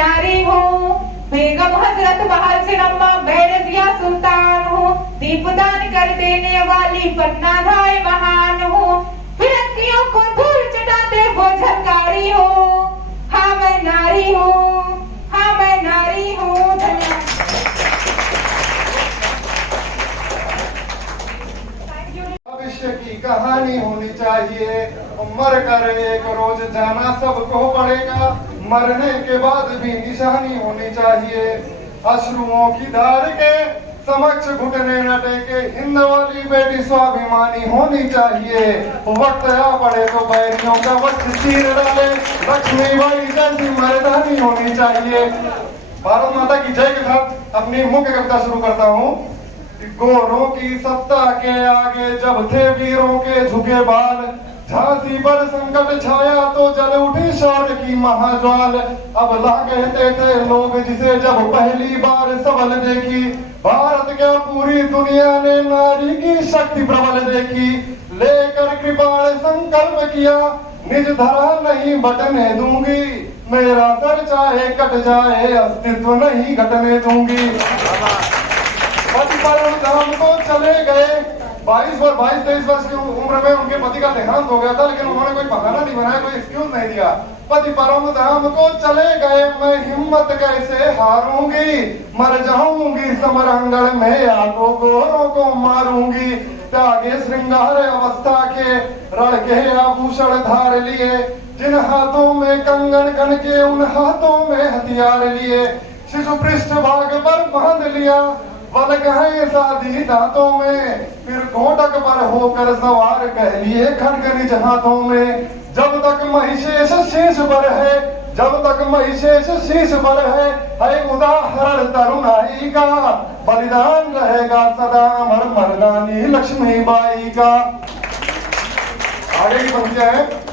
नारी हूँ, बेगम हजरत बहार से अम्मा बैरजिया सुल्तान हूँ, दीपदान कर देने वाली पटना राय महान हूँ, फिरंगियों को धूल चटाते वो झलकारी हूँ। हाँ मैं नारी हूँ, हाँ मैं नारी हूँ। भविष्य की कहानी होनी चाहिए, मर कर एक रोज जाना सबको पड़ेगा, मरने के बाद भी निशानी होनी चाहिए। अश्रुओं की धार के समक्ष घुटने न टेके हिंद वाली बेटी स्वाभिमानी होनी चाहिए। वक्त आ पड़े तो बैरियों का वक्त चीर डाले, लक्ष्मीबाई जैसी मर्दानी होनी चाहिए। भारत माता की जय के साथ अपनी मुख्य कविता शुरू करता हूँ। गोरों की सत्ता के आगे जब थे वीरों के झुके बाल, झांसी पर संकट छाया तो जल उठी शौर्य की महाज्वाल। अब ला कहते थे लोग जिसे जब पहली बार सबल देखी, भारत क्या पूरी दुनिया ने नारी की शक्ति प्रबल देखी। लेकर कृपाण संकल्प किया, निज धरा नहीं बटने दूंगी, मेरा सर चाहे कट जाए अस्तित्व नहीं घटने दूंगी। पति परम धाम को चले गए, 22-23 वर्ष की उम्र में उनके पति का देहांत हो गया था, लेकिन उन्होंने कोई बहाना नहीं बनाया, कोई एक्सक्यूज नहीं दिया। पति परम धाम को चले गए, मैं हिम्मत कैसे हारूंगी, मर जाऊंगी समरंगण में या तो गोरों को मारूंगी। त्यागे श्रृंगार अवस्था के रण के आभूषण धार लिए, जिन हाथों में कंगन कन के उन हाथों में हथियार लिए। शिशु पृष्ठ भाग पर बांध लिया, बल गए शादी दांतों में, फिर घोटक पर होकर सवार कह लिए खड्ग निज हाथों में। जब तक महिषेष शीश पर है, जब तक महिषेष शीश पर है उदाहरण तरुणाई का, बलिदान रहेगा सदा अमर मर्दानी लक्ष्मीबाई का। आगे की पंक्तियां है।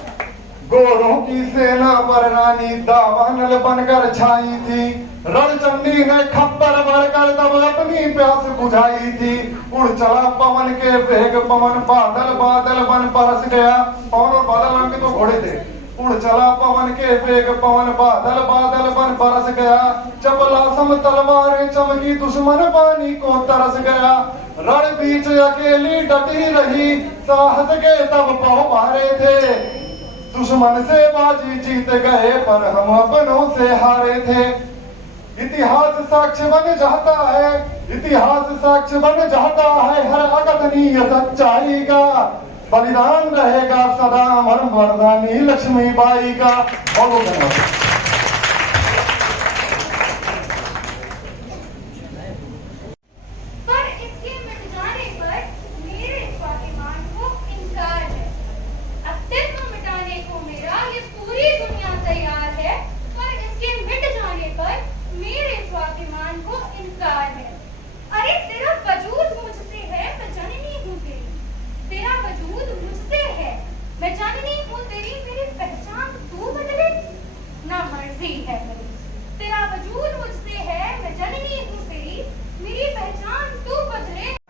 गोरों की सेना पर रानी दावानल बनकर छाई थी, रणचंडी ने खप्पर भरकर तब अपनी प्यास बुझाई थी। उड़ चला पवन के वेग पवन, बादल बादल बन परस गया। पवन और बादल नाम के तो घोड़े थे। उड़ चला पवन के वेग पवन, बादल बादल बन परस गया। चपलासम तलवारें चमकी, दुश्मन पानी को तरस गया। रण बीच अकेली डटी रही, साहस के तब पाँव मारे थे। दुश्मन से बाजी जीत गए पर हम अपनों से हारे थे। इतिहास साक्ष्य बन जाता है, इतिहास साक्ष्य बन जाता है हर अकथनीय सच्चाई का, बलिदान रहेगा सदा अमर मर्दानी लक्ष्मीबाई का। बहुत धन्यवाद।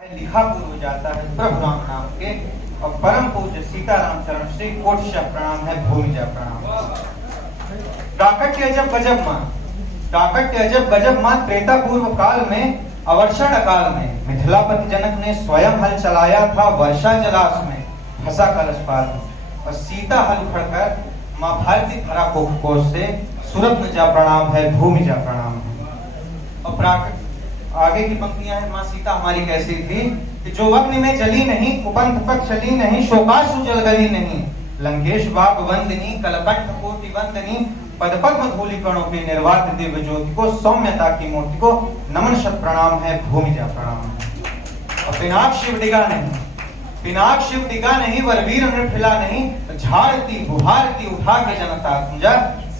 लिखा पूर्व जाता है प्रभु राम नाम के, और परम पूज्य सीताराम चरण श्री कोटि प्रणाम है, भूमिजा प्रणाम। प्राकट्य अजब गजब मां, प्राकट्य अजब गजब मां त्रेता पूर्व काल में, अवर्षण काल में मिथिलापति जनक ने स्वयं हल चलाया था वर्षा जलाश में, फंसा कलश पार में, और सीता हल उखड़कर मां भारती धरा कोष से सूरत में जा प्रणाम है, भूमिजा प्रणाम है। और प्राकट्य आगे की पंक्तियां हैं। मां सीता हमारी कैसी थी कि जो अग्नि में जली नहीं, कुपंथ पक चली नहीं, शोकाश्रु जल गली नहीं, लंकेश बाग वंदनी, कलकंठ कोटि वंदनी, पद पद्म धूलि कणों के निर्वात दिव्य ज्योति को, सौम्यता की मूर्ति को नमन शत प्रणाम है, भूमिजा प्रणाम है। और पिनाक शिव डिगा नहीं, पिनाक शिव डिगा नहीं, वरवीर नृफिला नहीं, झाड़ती बुहारती उठा के जनता पूजा,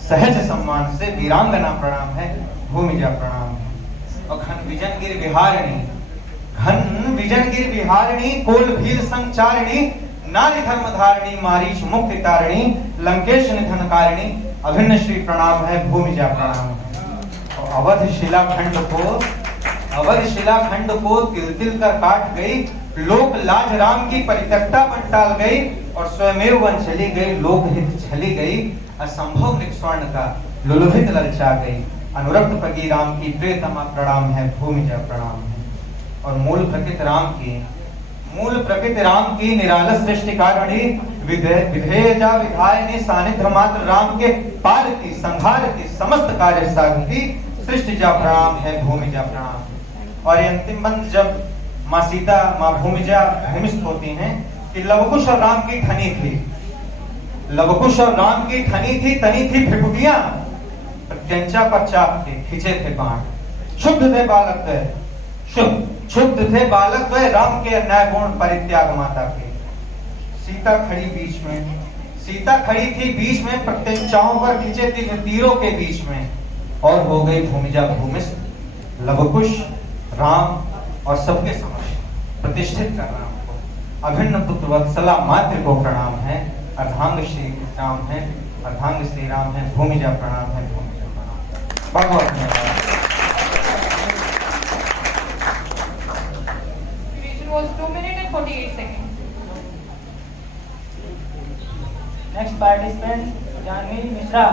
सहज सम्मान से वीरांगना प्रणाम है, भूमिजा प्रणाम है। और घन विजनगिरि विहारिणी, घन विजनगिरि विहारिणी, कोल भील संचारिणी, नारी धर्म धारिणी, मारीच मुक्ति तारिणी, लंकेश निधनकारिणी, अभिन्न श्री प्रणाम है, भूमिजा प्रणाम है। और अवध शिलाखंड को, अवध शिलाखंड को तिल तिल कर काट गई, लोक लाज राम की परित्यक्ता पर टाल गई, और स्वयमेव वन चली गई, लोक हित छली गई, असंभव निक स्वर्ण का लुलुभित ललचा गई, अनुरक्त पगी राम की प्रियतमा प्रणाम है, भूमिजा प्रणाम है। और मूल प्रकृति राम की निरालस सृष्टि कारिणी विधेयजा विधायिनी सानिध्य मात्र राम के पालती संहारती समस्त कार्य साधती सृष्टिजा प्रणाम है, भूमिजा प्रणाम है। और ये अंतिम बंद जब माँ सीता माँ भूमिजा भूमिष्ठ होती हैं कि लवकुश और राम की ठनी थी, लवकुश और राम की ठनी थी, तनी थी भ्रिकुटियां, प्रत्यंचा पर चाप थे, खिंचे थे बाण, शुद्ध थे बालक वे, शुद्ध थे बालक वे, राम के अन्याय गुण परित्याग माता के। सीता खड़ी बीच में, सीता खड़ी थी बीच में, प्रत्यंचाओं पर खिंचे थे तीरों के बीच में, और हो गई भूमिजा भूमिष्ठ। लवकुश राम और सबके समक्ष प्रतिष्ठित कर राम को अभिन्न पुत्र वत्सला मातृ को प्रणाम है, अर्धांग श्री राम है, अर्धांग श्री राम है, भूमिजा प्रणाम है, भूमिजा प्रणाम। बहुत बहुत धन्यवाद। Duration was 2 minutes and 48 seconds. Next participant, Janvi Mishra.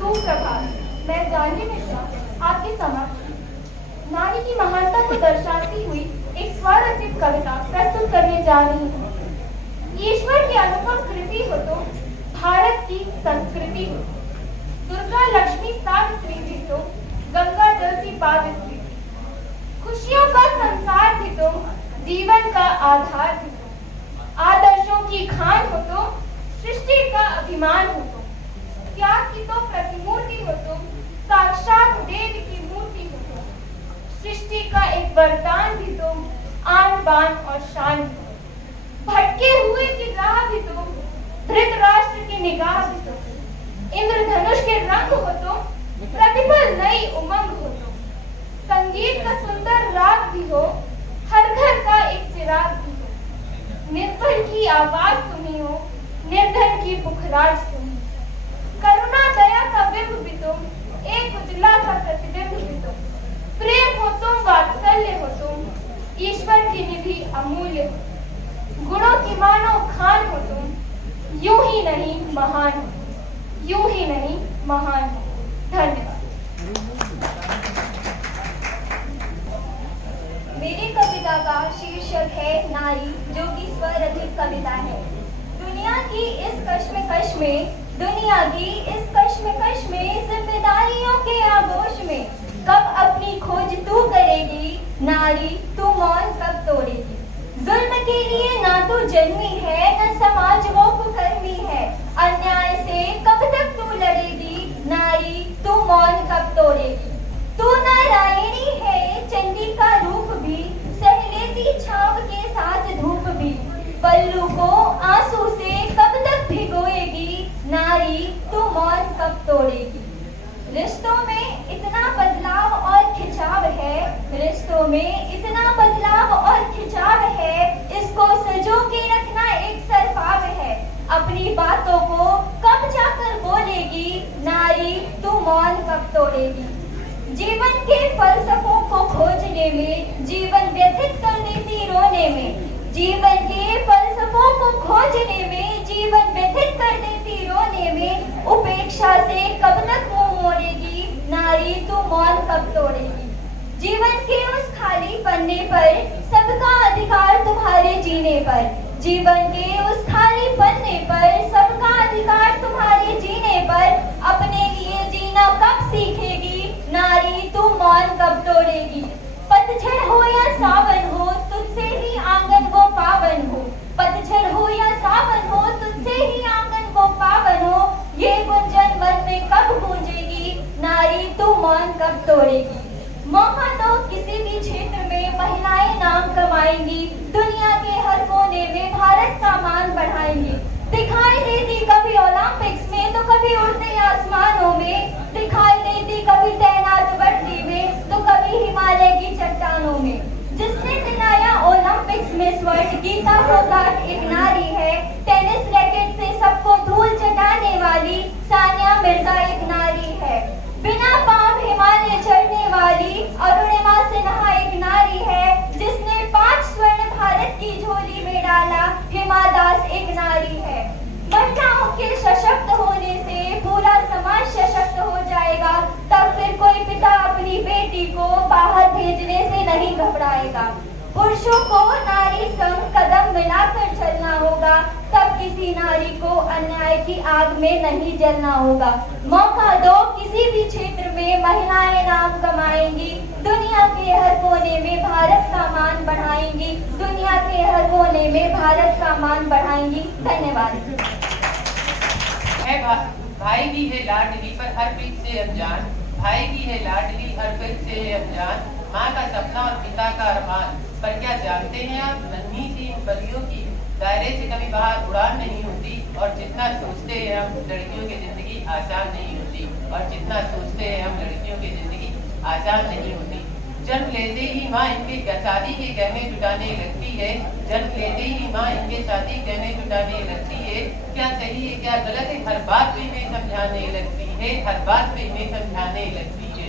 सुप्रभात, मैं जानवी मिश्रा आपके समक्ष नारी की महानता को दर्शाती हुई एक स्वरचित कविता प्रस्तुत करने जा रही हूँ। ईश्वर की अनुपम कृति हो तो भारत की संस्कृति हो, दुर्गा लक्ष्मी सावित्री भी तो गंगा जल सी पावित्री, खुशियों का संसार भी तो जीवन का आधार भी तो, आदर्शों की खान हो तो सृष्टि का अभिमान हो तो, त्याग की तो प्रतिमूर्ति हो तो साक्षात देव की मूर्ति हो तो, सृष्टि का एक वरदान भी तो आन बान और शान भी तो, भटके हुए की राह भी तो धृतराष्ट्र की निगाह भी तो, इंद्रधनुष के रंग हो तो प्रतिपल नई उमंग हो तो, संगीत का सुंदर राग भी हो, हर घर का एक चिराग भी हो, निर्बल की आवाज सुनी हो, निर्धन की पुखराज सुनी, करुणा दया का बिंब भी तुम, एक उजला का प्रतिबिंब भी तुम, प्रेम हो तुम, वात्सल्य हो तुम, ईश्वर की निधि अमूल्य हो, गुणों की मानो खान हो तुम, यूं ही नहीं महान हो, यूं ही नहीं महान हो। धन्यवाद। मेरी कविता का शीर्षक है नारी, जो कि स्वरचित कविता है। दुनिया की इस कश्मकश में, दुनिया की इस कश्मकश में, जिम्मेदारियों के आगोश में, कब अपनी खोज तू करेगी नारी, तू मौन कब तोड़ेगी। जुल्म के लिए ना तू जन्मी है, न समाज वो कुकर्मी है, अन्याय से कब तक तू लड़ेगी नारी, तू मौन कब तोड़ेगी। तू नारायणी है, चंडी का रूप भी, सह लेती छाव के साथ धूप भी, पल्लू को आंसू से कब तक भिगोएगी नारी, तू मौन कब तोड़ेगी। रिश्तों में इतना बदलाव और खिंचाव है, रिश्तों में इतना बदलाव और खिंचाव है, इसको सजो के रखना एक सरफाव है। अपनी बातों को कब जाकर बोलेगी नारी, तू मौन कब तोड़ेगी। जीवन के फलसफों को खोजने में, जीवन व्यथित कर देती रोने में, जीवन के फलसफों को खोजने में, जीवन व्यथित कर देती रोने में, उपेक्षा से कब तक मुंह मोड़ेगी नारी, तू मौन कब तोड़ेगी। जीवन के उस खाली पन्ने पर सबका अधिकार तुम्हारे जीने पर, जीवन के उस खाली पन्ने पर सबका अधिकार तुम्हारे जीने पर, अपने लिए जीना कब सीखेगी नारी, तू मौन कब तोड़ेगी। पतझड़ हो या सावन हो, तुझसे ही आंगन वो पावन हो, पतझड़ हो या सावन हो, तुझसे ही आंगन वो पावन हो, ये गुंजन मन में कब गूंजेगी नारी, तू मौन कब तोड़ेगी। मौका तो किसी भी क्षेत्र में महिलाएं नाम कमाएंगी, दुनिया के हर कोने में भारत का मान बढ़ाएंगी। दिखाई देती कभी ओलंपिक्स में तो कभी उड़ते आसमानों में, दिखाई देती कभी तैनात वर्दी में तो कभी हिमालय की चट्टानों में। जिसने दिलाया ओलंपिक्स में स्वर्ण, गीता फोगाट एक नारी है। टेनिस रैकेट से सबको धूल चटाने वाली सानिया मिर्जा कि माँ दास एक नारी है। महिलाओं के सशक्त होने से पूरा समाज सशक्त हो जाएगा। तब फिर कोई पिता अपनी बेटी को बाहर भेजने से नहीं घबराएगा। पुरुषों को नारी संग कदम मिलाकर चलना होगा। तब किसी नारी को अन्याय की आग में नहीं जलना होगा। मौका दो, किसी भी क्षेत्र में महिलाएं नाम कमाएंगी। दुनिया के हर कोने में भारत का मान बढ़ाएंगी। दुनिया के हर कोने में भारत का मान बढ़ाएंगी। धन्यवाद। भाई की है लाडली पर हर पीठ से अनजान, भाई की है लाडली हर पीठ से अनजान, माँ का सपना और पिता का अरमान। पर क्या जानते हैं आप, नन्ही सी इन परियों की दायरे से कभी बाहर उड़ान नहीं होती। और जितना सोचते हैं हम, लड़कियों की जिंदगी आसान नहीं होती। और जितना सोचते हैं हम, लड़कियों की जिंदगी आसान नहीं होती। जन्म लेते ही माँ इनके शादी के गहने जुटाने लगती है। जन्म लेते ही माँ इनके शादी गहने जुटाने लगती है। क्या सही है क्या गलत है, हर बात पे इन्हें समझाने लगती है। हर बात पे इन्हें समझाने लगती है।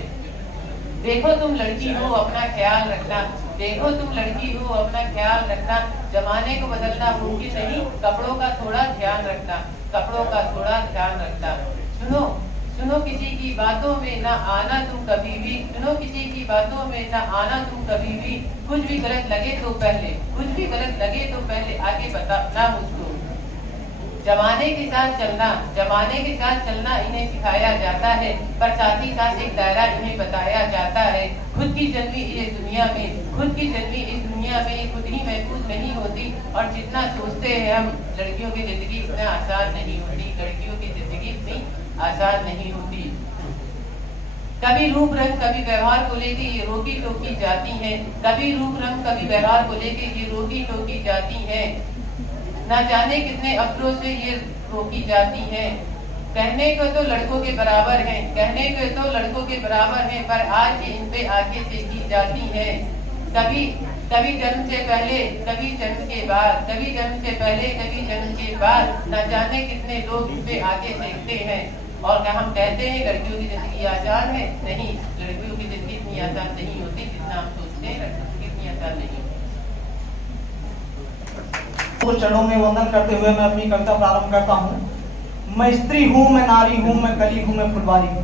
देखो तुम लड़की हो, अपना ख्याल रखना। देखो तुम लड़की हो, अपना ख्याल रखना। जमाने को बदलना मुमकिन नहीं, कपड़ों का थोड़ा ध्यान रखना। कपड़ों का थोड़ा ध्यान रखना। सुनो सुनो किसी की बातों में ना आना तुम कभी भी। सुनो किसी की बातों में ना आना तुम कभी भी। कुछ भी गलत लगे तो पहले, कुछ भी गलत लगे तो पहले आगे बताना मुझको। जमाने के साथ चलना, जमाने के साथ चलना इन्हें सिखाया जाता है। पर साथ ही साथ एक दायरा इन्हें बताया जाता है। खुद की जन्मी इस दुनिया में, खुद की जन्मी इस दुनिया में खुद ही महफूज नहीं होती। और जितना सोचते हैं हम, लड़कियों की जिंदगी इतना आसान नहीं होती। लड़कियों की जिंदगी इतनी आसान नहीं होती। कभी रूप रंग कभी व्यवहार को लेके ये रोकी टोकी जाती हैं। कभी रूप रंग कभी व्यवहार को लेके ये रोकी टोकी जाती हैं। ना जाने कितने अफसरों से ये रोकी जाती हैं। कहने को तो लड़कों के बराबर हैं, कहने को तो लड़कों के बराबर हैं, पर आज ये इन पे आगे से की जाती हैं। कभी कभी जन्म से पहले, कभी जन्म के बाद, कभी जन्म से पहले, कभी जन्म के बाद, न जाने कितने लोग इन पे आगे सेकते हैं। और क्या हम कहते हैं लड़कियों की जिंदगी आसान है? नहीं, लड़कियों की जिंदगी इतनी आसान नहीं होती जितना हम सोचते हैं। लड़कियों की इतनी आसान नहीं होती। कुछ चरणों में वंदन करते हुए मैं अपनी कविता प्रारंभ करता हूँ। मैं स्त्री हूँ, मैं नारी हूँ, मैं कली हूँ, मैं फुलवारी हूँ।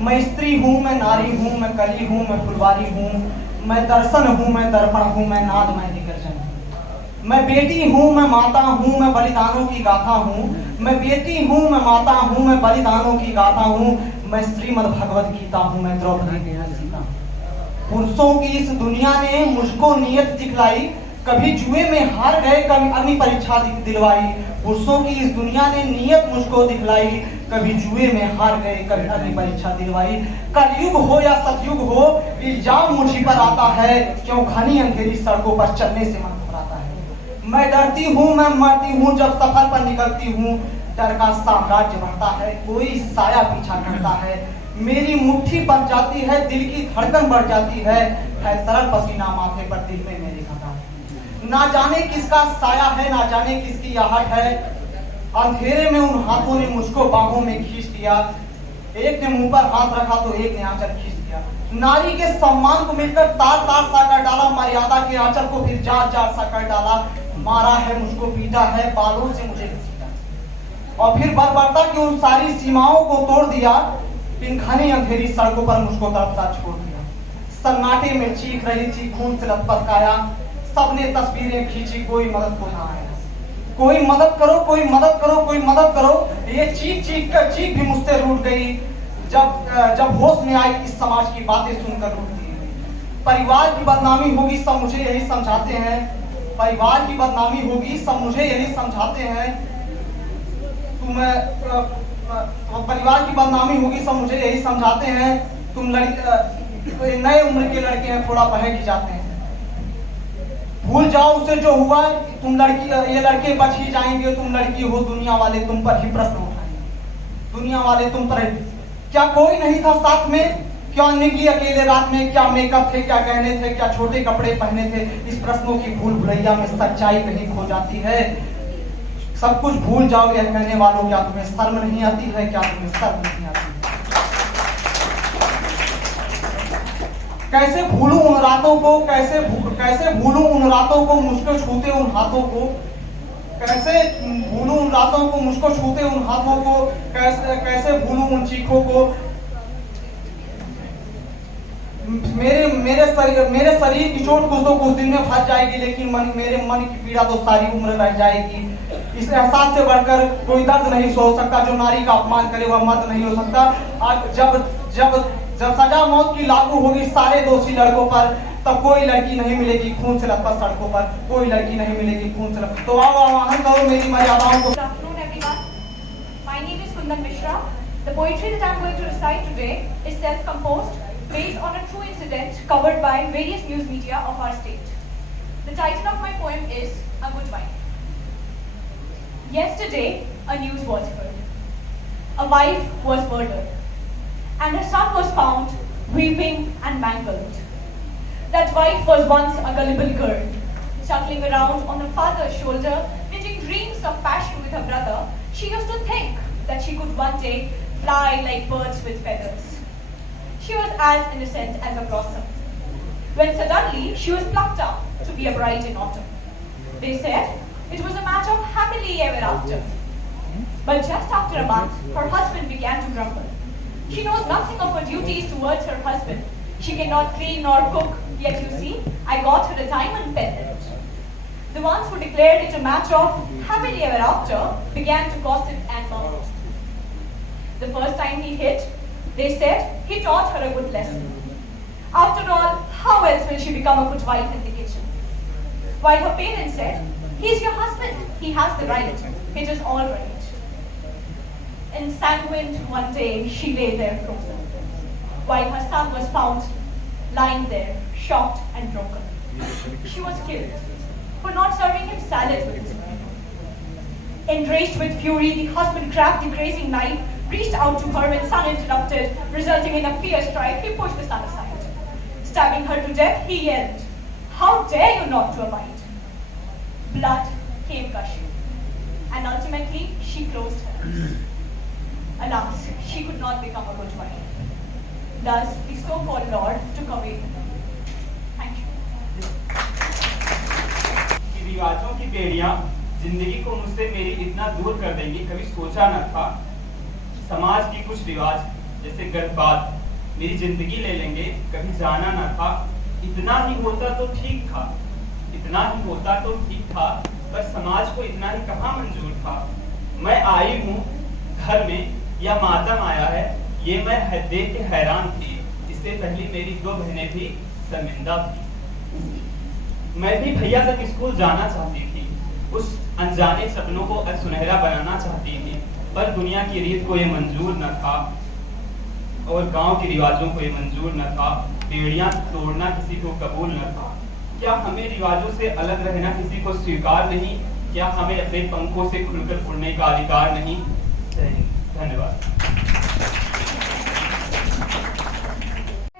मैं स्त्री हूँ, मैं नारी हूँ, मैं कली हूँ, मैं फुलवारी हूँ। मैं दर्शन हूँ, मैं दर्पण हूँ, मैं नाद, मैं दिग्गर्जन हूँ। मैं बेटी हूँ, मैं माता हूँ, मैं बलिदानों की गाथा हूँ। मैं बेटी हूँ, मैं माता हूँ, मैं बलिदानों की गाथा हूँ। मैं श्रीमद् भगवद गीता हूँ, मैं द्रौपदी सीता। पुरुषों की इस दुनिया ने मुझको नियत दिखलाई। कभी जुए में हार गए, कभी अग्नि परीक्षा दिलवाई। पुरुषों की इस दुनिया ने नियत मुझको दिखलाई। कभी जुए में हार गए, कभी अग्नि परीक्षा दिलवाई। कलयुग हो या सतयुग हो, इल्जाम मुझी पर आता है। क्यों घनी अंधेरी सड़कों पर चलने से मन घबराता है। मैं डरती हूँ, मैं मरती हूँ, जब सफर पर निकलती हूँ। डर का साम्राज्य बढ़ता है, कोई साया पीछा करता है। मेरी मुट्ठी बन जाती है, दिल की धड़कन बढ़ जाती है सरल पसीना माथे पर, दिल में मेरे घटा है। ना जाने किसका साया है, ना जाने किसकी आहट है। अंधेरे में उन हाथों ने मुझको बाहों में खींच लिया। एक ने मुंह पर हाथ रखा तो एक ने आंचल खींच लिया। नारी के सम्मान को मिलकर तार तार सा कर डाला। मर्यादा के आंचल को फिर जार जार सा कर डाला। मारा है मुझको, पीटा है, बालों से मुझे घसीटा। और फिर बर्बरता की उन सारी सीमाओं को तोड़ दिया। इन घनी अंधेरी सड़कों पर मुझको तड़पता छोड़ दिया। सन्नाटे में चीख रही थी, खून से लथपथ काया। सबने तस्वीरें खींची, कोई मदद को ना आया। कोई मदद करो, कोई मदद करो, कोई मदद करो। ये चीख चीख कर चीख भी मुझसे रूठ गई। जब होश में आई, इस समाज की बातें सुनकर रूठ गई। परिवार की बदनामी होगी, सब मुझे यही समझाते हैं। परिवार की बदनामी होगी, सब मुझे यही समझाते हैं। परिवार की बदनामी होगी, सब मुझे यही समझाते हैं। तुम नए उम्र के लड़के हैं, थोड़ा बहक जाते हैं। भूल जाओ उसे जो हुआ, ये लड़के बच ही जाएंगे। तुम लड़की हो, दुनिया वाले तुम पर ही प्रश्न उठाएंगे। दुनिया वाले तुम पर, क्या कोई नहीं था साथ में? क्या निकली अकेले रात में? क्या मेकअप थे, क्या गहने थे, क्या छोटे कपड़े पहने थे? इस प्रश्नों की भूल भुलैया में सच्चाई कहीं खो जाती है। सब कुछ भूल जाओ यह कहने वालों, क्या तुम्हें शर्म नहीं आती है? क्या तुम्हें शर्म नहीं आती? कैसे भूलूं उन रातों को, कैसे भूलूं उन रातों को, मुझको छूते उन हाथों को। कैसे भूलूं उन रातों को, मुझको छूते उन हाथों को, कैसे भूलूं उन चीखों को। मेरे शरीर की चोट कुछ दिन में फंस जाएगी, लेकिन मेरे मन की पीड़ा तो सारी उम्र रह जाएगी। इस एहसास से बढ़कर कोई दर्द नहीं सो सकता, जो नारी का अपमान करे वह मर्द नहीं हो सकता। जब सजा मौत की लागू होगी सारे दोषी लड़कों पर, तब कोई लड़की नहीं मिलेगी खून से लथपथ सड़कों पर, कोई लड़की नहीं मिलेगी खून से लथपथ। तो आओ आह्वान करो मेरी मर्यादाओं को। Good afternoon, everyone. My name is Kundan Mishra. The poetry that I am going to recite today is self-composed, based on a true incident covered by various news media of our state. The title of my poem is A Good Wife. Yesterday, a news was heard. A wife was murdered, and her son was found weeping and mangled. That wife was once a gullible girl, chuckling around on her father's shoulder, knitting dreams of passion with her brother. She used to think that she could one day fly like birds with feathers. She was as innocent as a blossom, when suddenly she was plucked up to be a bride in autumn. They said it was a match of happily ever after. But just after a month, her husband began to grumble. She knows nothing of her duties towards her husband. She cannot clean nor cook, yet you see, I got her a diamond pendant. The ones who declared it a match of happily ever after began to gossip and murmur. The first time he hit, they said he taught her a good lesson. After all, how else will she become a good wife in the kitchen? While her parents said, he's your husband, he has the right, it is all right. Ensanguined one day, she lay there frozen, while her son was found lying there, shocked and broken. She was killed for not serving him salad with his meal. Enraged with fury, the husband grabbed the grazing knife, reached out to her when son interrupted, resulting in a fierce strike. He pushed the son aside. Stabbing her to death, he yelled, "How dare you not to abide?" Blood came gushing, and ultimately she closed her eyes. Alas, she could not become a good wife. Thus, the so-called Lord took away her. Thank you. कि रिवाजों की बेड़ियां जिंदगी को मुझसे मेरी इतना दूर कर देंगी, कभी सोचा न था। समाज की कुछ रिवाज जैसे गर्भपात मेरी जिंदगी ले लेंगे, कभी जाना न था। इतना ही होता तो ठीक था, इतना ही होता तो ठीक था, पर समाज को इतना ही कहाँ मंजूर था। मैं आई हूँ घर में या मातम आया है, ये मैं देख के हैरान थी। इससे पहले मेरी 2 बहनें भी शर्मिंदा थी। मैं भी भैया तक स्कूल जाना चाहती थी, उस अनजाने सपनों को सुनहरा बनाना चाहती थी, पर दुनिया की रीत को ये मंजूर न था और गांव के रिवाजों को ये मंजूर न था। बेड़ियां तोड़ना किसी को कबूल न था। क्या हमें रिवाजों से अलग रहना किसी को स्वीकार नहीं? क्या हमें अपने पंखों से खुलकर उड़ने का अधिकार नहीं? धन्यवाद।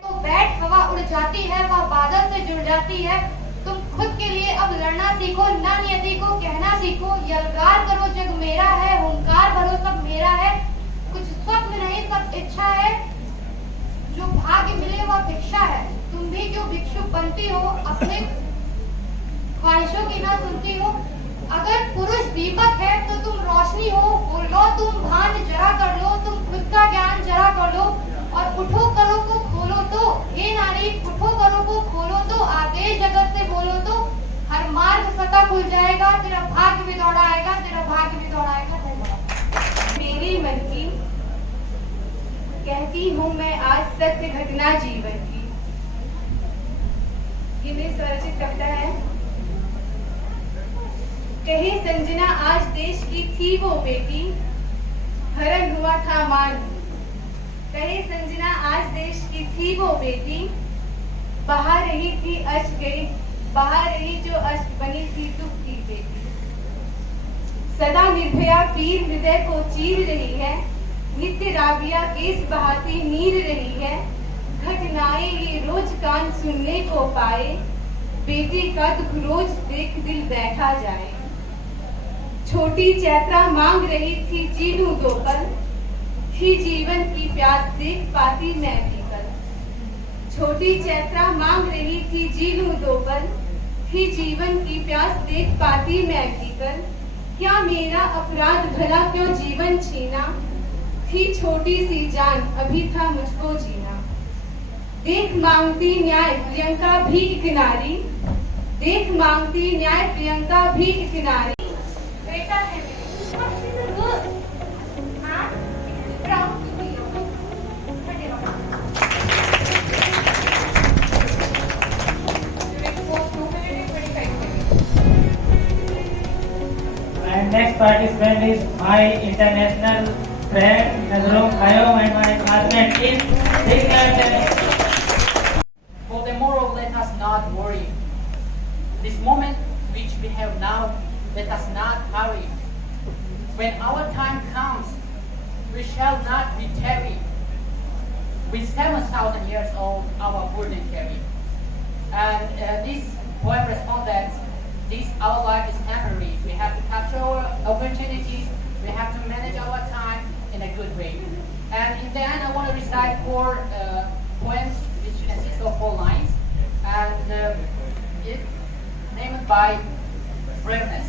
तो बैठ हवा उड़ जाती है, वह बादल से जुड़ जाती है। तुम खुद के लिए अब लड़ना सीखो, ना नियति को कहना सीखो। यलगार करो जग मेरा है, हुंकार भरो सब मेरा है। कुछ स्वप्न नहीं सब इच्छा है, जो भाग्य मिले वह भिक्षा है। तुम भी जो भिक्षुक बनती हो, अपने ख्वाहिशों की ना सुनती हो। अगर पुरुष दीपक है तो तुम रोशनी हो लो, तुम भान जरा कर लो, तुम खुद का ज्ञान जरा कर लो और उठो करो को खोलो तो। हे नारी उठो करो को खोलो तो, आदेश जगत से बोलो तो, हर मार्ग पता खुल जाएगा, तेरा भाग्य भी दौड़ा आएगा, तेरा भाग्य भी दौड़ा आएगा। मेरी मन की कहती हूँ मैं आज सत्य घटना जीवन की। ये मेरी स्वरचित कविता है। कहे संजना आज देश की थी वो बेटी, हरण हुआ था मान। कहे संजना आज देश की थी वो बेटी, बाहर रही थी अश्क गई, बाहर रही जो अश्क बनी थी दुख की बेटी। सदा निर्भया पीर हृदय को चीर रही है, नित्य राबिया केस बहाती नीर रही है। घटनाएं ये रोज कान सुनने को पाए, बेटी का दुख रोज देख दिल बैठा जाए। छोटी चैत्रा मांग रही थी जीनू दो पल, थी जीवन की प्यास देख पाती मैं भी कल। छोटी चैत्रा मांग रही थी जीनू दो पल, थी जीवन की प्यास देख पाती मैं भी कल। क्या मेरा अपराध भला क्यों जीवन छीना, थी छोटी सी जान अभी था मुझको जीना। देख मांगती न्याय प्रियंका भी एक नारी, देख मांगती न्याय प्रियंका भी एक नारी। बेटा है And next participant is my international friend Nazrul Khayyam and my classmate in England. Furthermore, let us not worry. This moment which we have now, let us not hurry. When our time comes, we shall not be tarry. With 7,000 years old, our burden carry. And this poem responds that our life is temporary. We have to capture our opportunities. We have to manage our time in a good way. And in the end, I want to recite 4 poems which consist of 4 lines. And it named by braveness.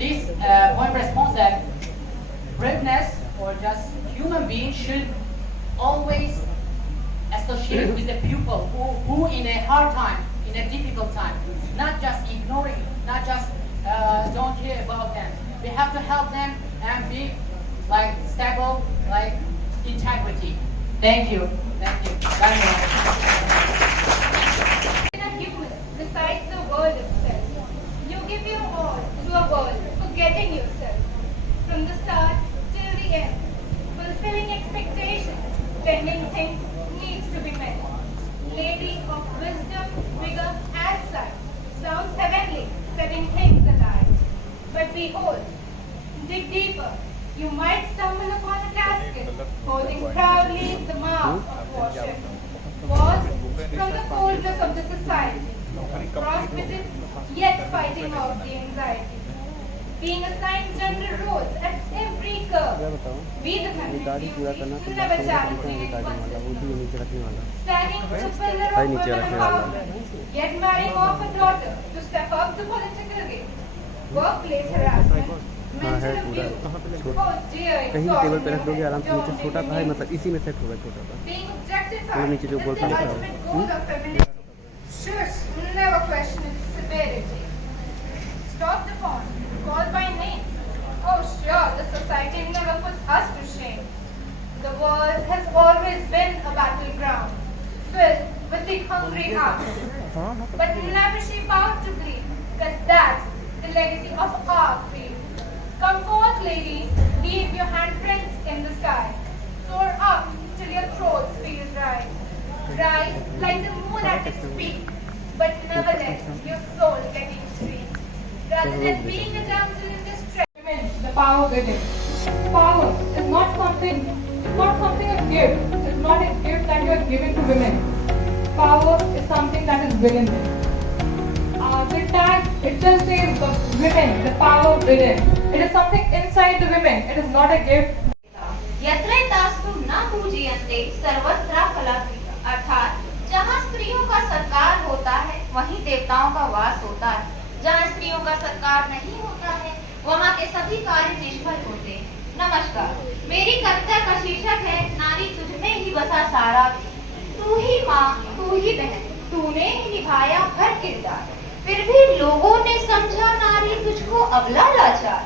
This poem responds that braveness or just human beings should always associate with the people who in a hard time, in a difficult time, not just ignoring, not just don't care about them. We have to help them and be like stable, like integrity. Thank you. Thank you. Very much. In a human, besides the world itself, you give your all to a world, forgetting yourself. From the start till the end, fulfilling expectations, tending things needs to be met. Lady of wisdom, vigor, and sight, sounds heavenly, setting things alive. But behold, dig deeper, you might stumble upon a casket, holding proudly the mark of worship. Was from the coldness of the society, cross-fitted, yet fighting off the anxiety. Being assigned general roles at every curve, we the country to never challenge the responsibility. Standing to pillar of women empowerment, yet marrying off a daughter to step up the political game. Workplace harassment, mental abuse, oh dear, कहीं table पे रख दोगे आराम से नीचे छोटा था मतलब इसी में सेट होगा छोटा सा being objectified नीचे जो is बोलता the है ultimate goal of feminism. Shush, never question its severity. Stop the phone, call by name. Oh sure, the society never puts us to shame. The world has always been a battleground, filled with the hungry hearts. But never she bowed to bleed, cause that's the legacy of our creed. Come forth, ladies, leave your handprints in the sky. Soar up till your throats feel dry. Rise like the moon at its peak, but never let your soul get free. Rather than being a damsel in distress. Women, the power within. Power is not something a gift. It's not a gift that you are giving to women. Power is something that is within them. The tag itself says the women, the power within. It is something inside the women. It is not a gift. यत्रैतास्तु न पूजयन्ते सर्वत्र फलात्मिका, अर्थात जहाँ स्त्रियों का सत्कार होता है वहीं देवताओं का वास होता है। जहाँ स्त्रियों का सत्कार नहीं होता है वहाँ के सभी कार्य निष्फल होते हैं। नमस्कार, मेरी कविता का शीर्षक है नारी तुझमें ही बसा सारा। तू ही माँ, तू ही बहन, तूने ही निभाया हर किरदार। फिर भी लोगों ने समझा नारी तुझको अबला लाचार।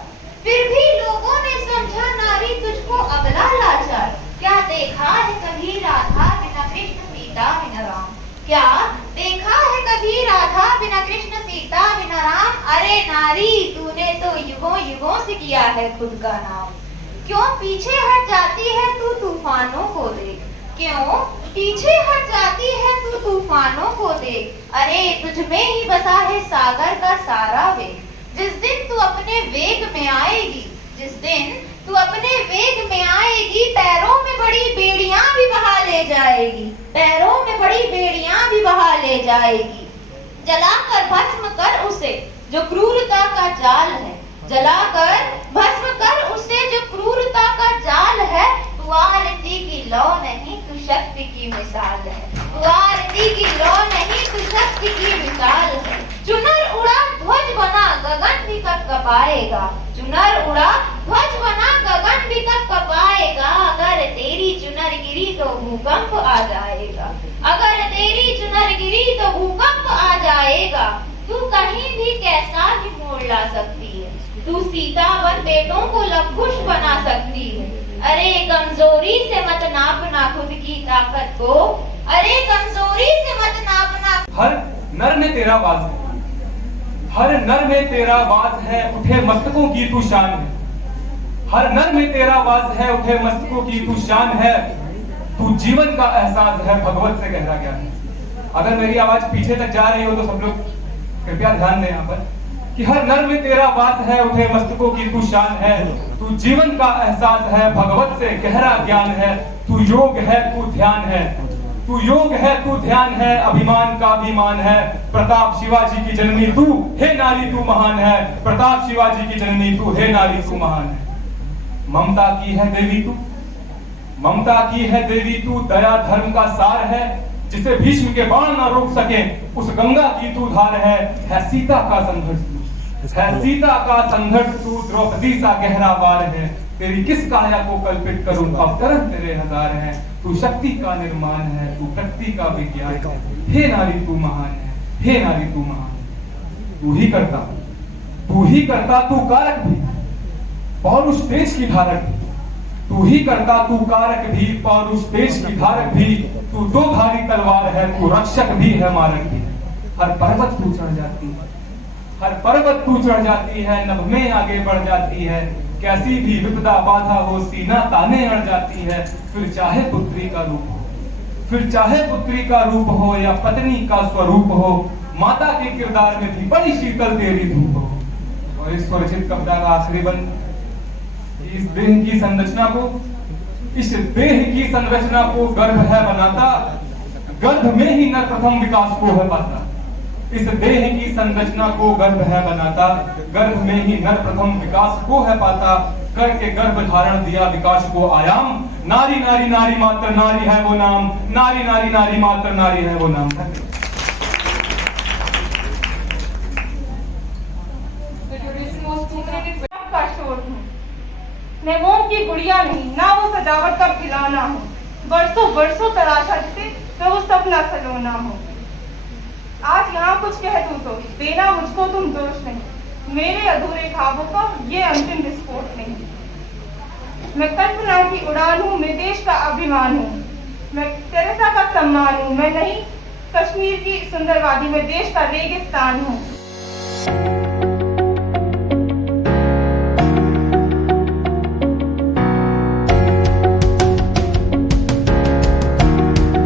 फिर भी लोगों ने समझा नारी तुझको अबला लाचार। क्या देखा है कभी राधा बिना कृष्ण सीता बिना राम? क्या देखा है कभी राधा बिना कृष्ण सीता बिना राम? अरे नारी, तूने तो युगों युगों से किया है खुद का नाम। क्यों पीछे हट जाती है तू तूफानों को देख? क्यों पीछे हट जाती है तू तूफानों को देख? अरे तुझमें ही बसा है सागर का सारा वेग। जिस दिन तू अपने वेग में आएगी, जिस दिन तू अपने वेग में आएगी, पैरों में बड़ी बेड़ियां भी बहा ले जाएगी। पैरों में बड़ी बेड़ियां भी बहा ले जाएगी। जलाकर भस्म कर उसे जो क्रूरता का जाल है, जलाकर भस्म कर उसे जो क्रूरता का जाल है। तू आरती की लौ नहीं तू शक्ति की मिसाल है। तू आरती की लौ नहीं तू शक्ति की मिसाल है। चुनर उड़ा ध्वज बना गगन भी तक कपाएगा। चुनर उड़ा ध्वज बना गगन भी तक कपाएगा। अगर तेरी चुनर गिरी तो भूकंप आ जाएगा। अगर तेरी चुनर गिरी तो भूकंप आ जाएगा। तू कहीं भी कैसा भी मोड़ ला सकती है। तू सीता बन बेटों को लवकुश बना सकती है। अरे कमजोरी से मत नापना खुद की ताकत को। अरे कमजोरी से मत नापना। हर नर में तेरा वास है। हर नर में तेरा वास है उठे मस्तकों की तू शान है। हर नर में तेरा वास है उठे मस्तकों की तू शान है। तू जीवन का एहसास है भगवत से गहरा ज्ञान है। अगर मेरी आवाज पीछे तक जा रही हो तो सब लोग कृपया ध्यान दें यहाँ पर कि हर नर में तेरा वास है उठे मस्तकों की तू शान है। तू जीवन का एहसास है भगवत से गहरा ज्ञान है। तू योग है तू ध्यान है। तू योग है तू ध्यान है अभिमान का अभिमान है। प्रताप शिवाजी की जननी तू हे नारी तू महान है। प्रताप शिवाजी की जननी तू हे नारी तू महान है। ममता की है देवी तू। ममता की है देवी तू दया धर्म का सार है। जिसे भीष्म के बाण ना रोक सके उस गंगा की तू धार है सीता का संघर्ष तू। है सीता का संघर्ष तू द्रौपदी सा गहरा वार है। तेरी किस काया को कल्पित करूं अवतरण तेरे हजार हैं। तू शक्ति का निर्माण है तू प्रकृति का विज्ञान है। हे नारी तू महान है। हे नारी तू महान है। तू ही करता तू कारक भी पौरुष तेज की धारक भी। तू ही करता तू कारक भी पौरुष तेज की धारक भी। तू दो धारी तलवार है तू रक्षक भी है मारक भी। हर पर्वत तू चढ़ जाती है। हर पर्वत तू चढ़ जाती है नभ में आगे बढ़ जाती है। कैसी भी विपदा बाधा हो सीना ताने अड़ जाती है। फिर चाहे पुत्री का रूप हो फिर चाहे पुत्री का रूप हो या पत्नी का स्वरूप हो। माता के किरदार में भी बड़ी शीतल तेरी धूप हो। और इस स्वरचित कविता का आखिरी बंद इस देह की संरचना को गर्भ है बनाता। गर्भ में ही नर प्रथम विकास को है पाता। इस देह की संरचना को गर्भ है बनाता। गर्भ में ही नर प्रथम विकास को है पाता। करके गर्भ धारण दिया विकास को आयाम। नारी नारी नारी मात्र नारी है वो नाम। नारी नारी नारी मात्र नारी है वो नाम। मैं मोम की गुड़िया नहीं ना वो सजावट का खिलौना हूँ। बरसों बरसों तराशा जिसे तो वो सपना सलोना हो। आज यहाँ कुछ कह दूं तो देना मुझको तुम दोष नहीं। मेरे अधूरे ख्वाबों का ये अंतिम विस्फोट नहीं। मैं कल्पना की उड़ान हूँ। मैं देश का अभिमान हूँ। मैं तेरेसा का सम्मान हूँ। मैं नहीं कश्मीर की सुंदर वादी में देश का रेगिस्तान हूँ।